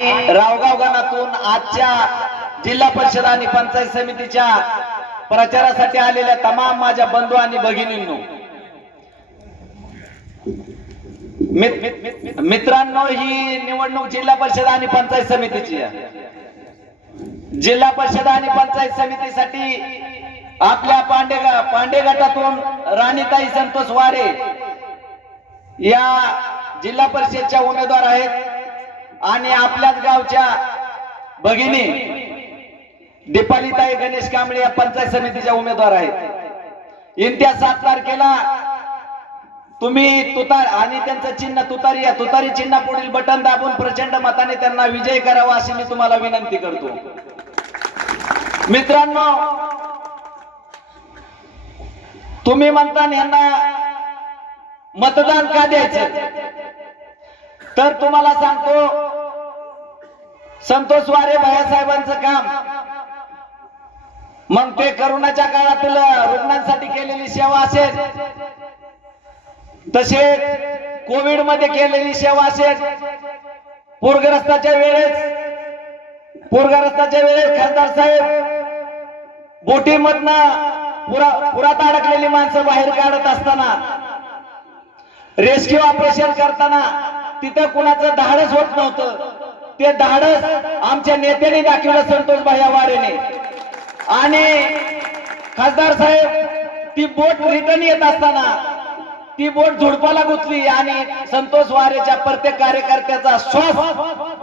रावगाव गणातून आजच्या जिल्हा परिषद आणि पंचायत समितीच्या प्रचारासाठी आलेल्या तमाम माझ्या बंधू आणि भगिनींनो, मित्रांनो, ही निवडणूक जिल्हा परिषद आणि पंचायत समितीची आहे. जिल्हा परिषद आणि पंचायत समितीसाठी आपल्या पांडे गटातून राणीताई संतोष वारे या जिल्हा परिषदच्या उमेदवार आहेत आणि आपल्याच गावच्या भगिनी दीपालीताई गणेश कांबळे या पंचायत समितीच्या उमेदवार आहेत. येत्या 7 तारखेला तुम्ही तुतार आणि त्यांचं चिन्ह तुतारी, या तुतारी चिन्ह पुढील बटन दाबून प्रचंड मताने त्यांना विजय करावा अशी मी तुम्हाला विनंती करतो. मित्रांनो, तुम्ही म्हणता यांना मतदान का द्यायचं, तर तुम्हाला सांगतो, संतोष वारे भैयासाहेबांचं काम, मग ते करोनाच्या काळातील रुग्णांसाठी केलेली सेवा असेल, तसेच कोविड मध्ये केलेली सेवा असेल, पूरग्रस्ताच्या वेळेस खासदार साहेब बोटीमधनं पुरात अडकलेली माणसं बाहेर काढत असताना, रेस्क्यू ऑपरेशन करताना तिथं कुणाचं धाडस होत नव्हतं, ते धाडस आमच्या नेत्यांनी दाखवलं, संतोष भैया वारेने. आणि खासदार साहेब ती बोट रिटर्न येत असताना ती बोट झुडपाला गुंतली आणि संतोष वारेच्या प्रत्येक कार्यकर्त्याचा श्वास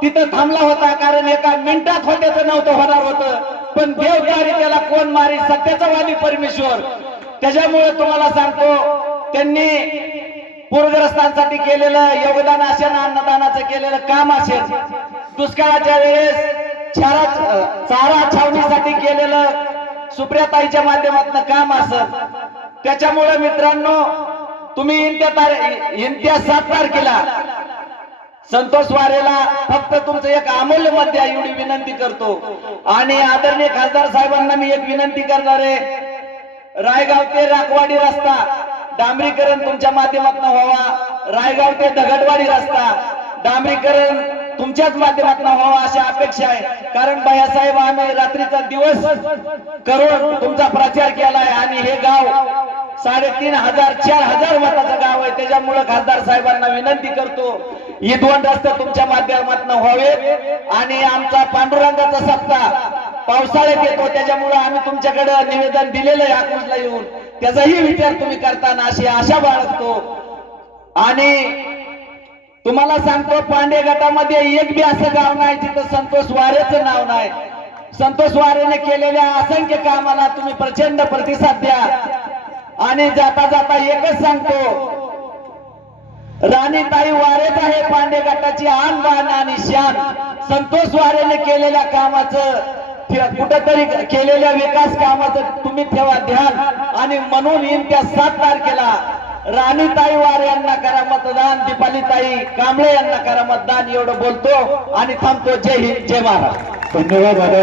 तिथं थांबला होता, कारण एका मिनिटात होत्याचं नव्हतं होणार होतं, पण देवदारी त्याला कोण मारी, सत्याचा वाली परमेश्वर. त्याच्यामुळे तुम्हाला सांगतो, त्यांनी पूरग्रस्तांसाठी केलेलं योगदान असेल, अन्नदानाचं केलेलं काम असेल, दुष्काळाच्या वेळेस चारा छावणीसाठी केलेलं सुप्रियाताईच्या माध्यमातून काम असेल. त्याच्यामुळे मित्रांनो, तुम्ही येत्या 7 तारखेला संतोष वारेला फक्त तुमचं एक अमूल्य मत द्या एवढी विनंती करतो. आणि आदरणीय खासदार साहेबांना मी एक विनंती करणार आहे, रायगाव ते राखवाडी रस्ता डांबरीकरण तुमच्या माध्यमातून व्हावा, रायगाव ते दगडवाडी रस्ता डांबरीकरण तुमच्याच माध्यमातून व्हावा अशी अपेक्षा आहे. कारण भैयासाहेब, आम्ही रात्रीचा दिवस करून तुमचा प्रचार केलाय आणि हे गाव 3,500-4,000 मताचं गाव आहे. त्याच्यामुळे खासदार साहेबांना विनंती करतो, ही 2 रस्ते तुमच्या माध्यमातून व्हावेत. आणि आमचा पांडुरंगाचा सप्ताह पावसाळ्यात येतो, त्याच्यामुळे आम्ही तुमच्याकडे निवेदन दिलेलं आहे अकलूजला येऊन, त्याचाही विचार तुम्ही करताना अशी आशा बाळगतो. आणि तुम्हाला सांगतो, पांडे गटामध्ये एक बी असं गाव नाही जिथं संतोष वारेचं नाव नाही. संतोष वारेने केलेल्या असंख्य कामाला तुम्ही प्रचंड प्रतिसाद द्या. आणि जाता जाता एकच सांगतो, राणीताई वारेच आहे पांडे गटाची आन बान आणि शान. संतोष वारेने केलेल्या कामाचं, कुठेतरी केलेल्या विकास कामाचं तुम्ही ठेवा ध्यान. आणि म्हणून येत्या 7 तारखेला राणीताई वारे यांना करा मतदान, दीपालीताई कांबळे यांना करा मतदान, एवढं बोलतो आणि थांबतो. जय हिंद, जय महाराष्ट्र. धन्यवाद.